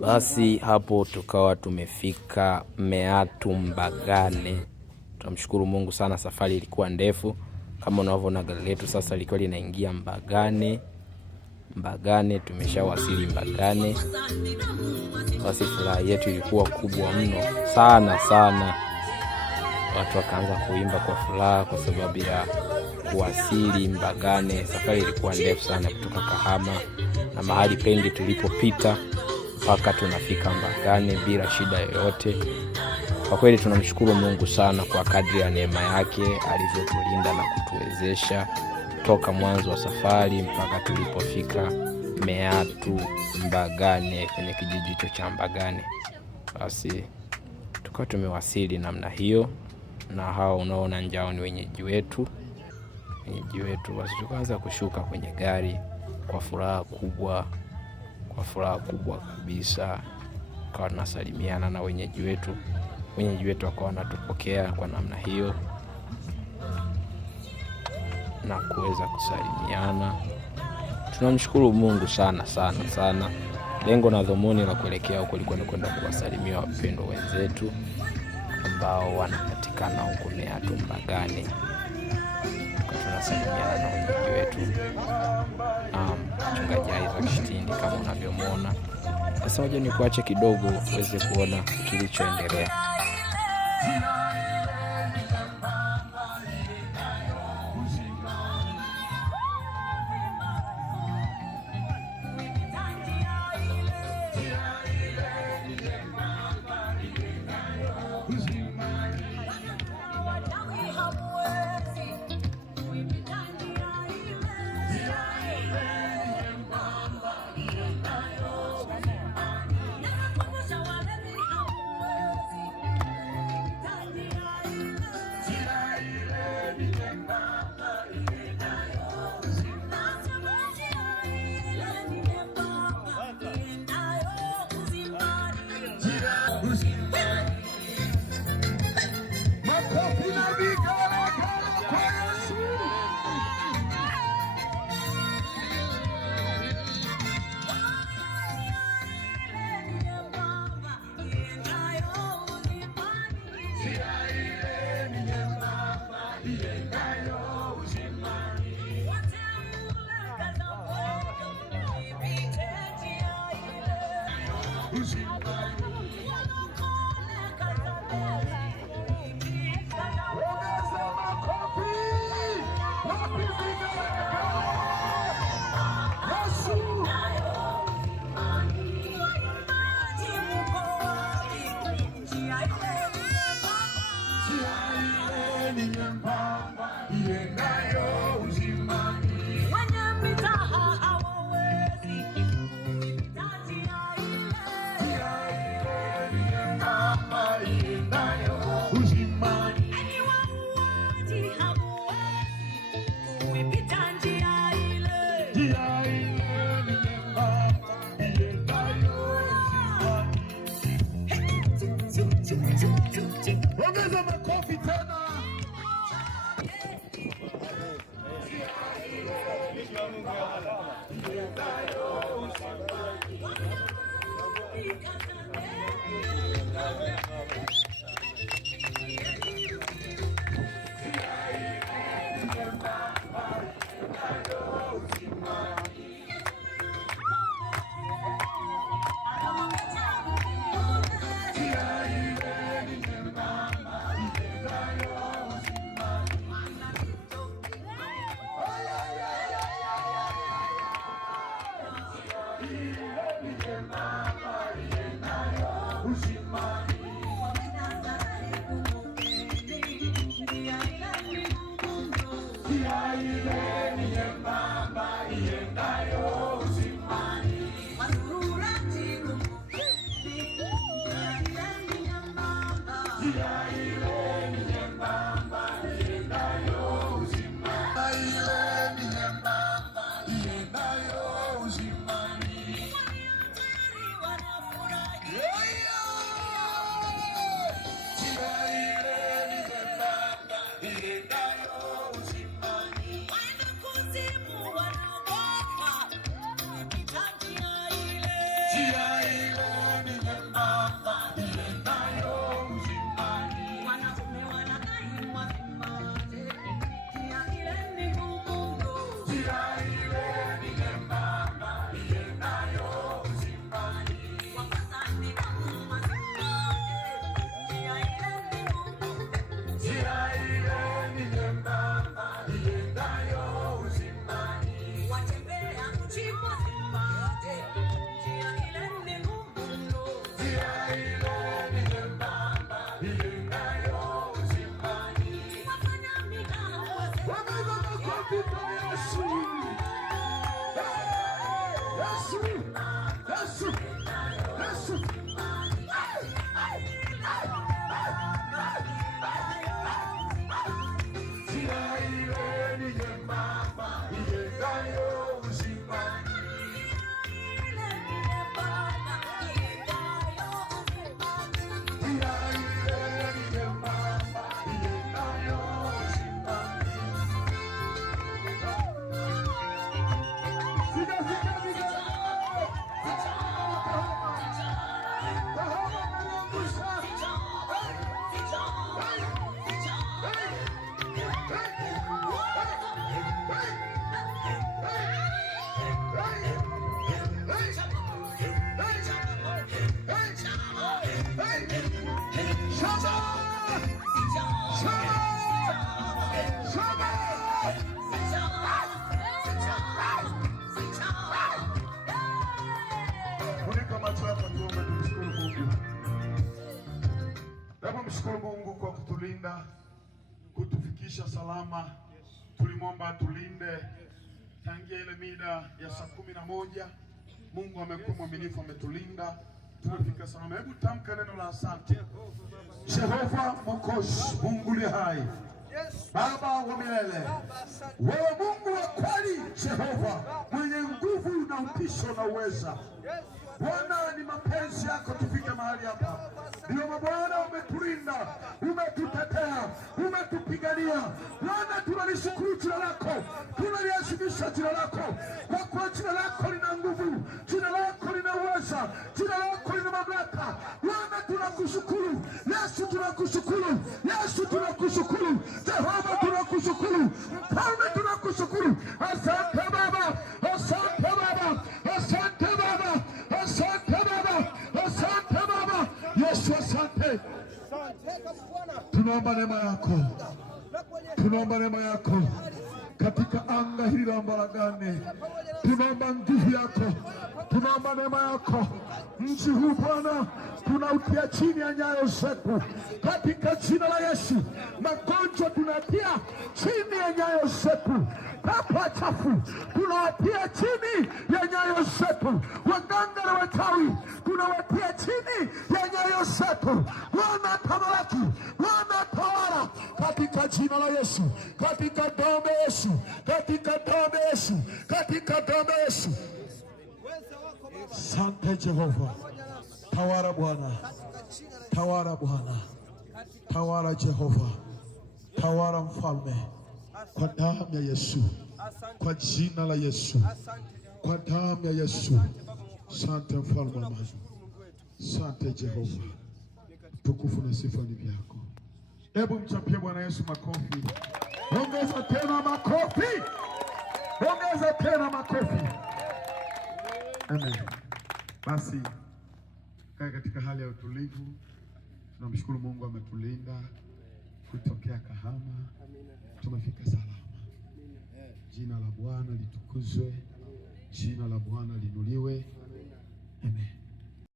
Basi hapo tukawa tumefika Meatu Mbagane. Tunamshukuru Mungu sana, safari ilikuwa ndefu. Kama unavyoona gari letu sasa lilikuwa linaingia Mbagane, tumeshawasili Mbagane. Basi furaha yetu ilikuwa kubwa mno sana. Watu wakaanza kuimba kwa furaha kwa sababu ya kuwasili Mbagane. Safari ilikuwa ndefu sana kutoka Kahama na mahali pengi tulipopita mpaka tunafika Mbagane bila shida yoyote. Kwa kweli tunamshukuru Mungu sana kwa kadri ya neema yake alivyotulinda na kutuwezesha toka mwanzo wa safari mpaka tulipofika Meatu Mbagane, kwenye kijiji cha Mbagane. Basi tukawa tumewasili namna hiyo, na hao unaona njao ni wenyeji wetu. Basi tukaanza kushuka kwenye gari kwa furaha kubwa kabisa. Kwa tunasalimiana na wenyeji wetu wakawa wanatupokea kwa namna hiyo na kuweza kusalimiana. Tunamshukuru Mungu sana. Lengo na dhumuni la kuelekea huko lilikuwa ni kwenda kuwasalimia wapendwa wenzetu ambao wanapatikana huko Meatu Mbagane. Tunasalimiana na wenyeji wetu. Mchungaji Isaac Shitindi kama unavyomwona. Sasa waje nikuache kidogo uweze kuona kilichoendelea. Ongeza makofi tena. macho yako tuombe, tumshukuru Mungu. Hebu mshukuru Mungu kwa kutulinda, kutufikisha salama. Tulimwomba tulinde tangia ile mida ya saa 11. Mungu amekuwa mwaminifu, ametulinda, tumefika salama. Hebu tamka neno la asante. Jehova Mwokozi, Mungu uliye hai, Baba wa milele, wewe Mungu wa kweli, Jehova mwenye nguvu na utisho na uweza. Bwana, ni mapenzi yako tufike mahali hapa. Ndio Bwana, umetulinda, umetutetea, umetupigania. Bwana, tunalishukuru jina lako, tunaliazimisha jina lako, kwa kuwa jina lako lina nguvu, jina lako lina uweza, jina lako lina mamlaka. Bwana, tunakushukuru Yesu, tunakushukuru Yesu, tunakushukuru Jehova, tunakushukuru Mfalme, tunakushukuru. Asante Baba, asante Baba, asante Baba, asante Baba, asante Baba. Yesu, asante. Tunaomba neema yako, tunaomba neema yako katika anga hili la Mbaragane. Tunaomba nguvu yako, tunaomba neema yako. Mji huu Bwana tunautia chini ya nyayo zetu katika jina la Yesu. Magonjwa tunatia chini ya nyayo zetu, pepo chafu tunawatia chini ya nyayo zetu, waganga na wachawi tunawatia chini ya nyayo zetu. Bwana tamalaki, Bwana tawala katika jina la Yesu, katika damu ya Yesu, katika damu ya Yesu, katika damu ya Yesu. Asante Jehova. Tawala Bwana, tawala Bwana, tawala Jehova, tawala Mfalme, kwa damu ya Yesu, kwa jina la Yesu, kwa damu ya Yesu. Asante Mfalme wa amani, asante Jehova, tukufu na sifa ni vyako. Hebu mchapie Bwana Yesu makofi. Ongeza tena makofi, ongeza tena makofi. Amen. Basi kaa katika hali ya utulivu. Tunamshukuru Mungu ametulinda kutokea Kahama. Tumefika salama. Jina la Bwana litukuzwe, jina la Bwana linuliwe. Amen.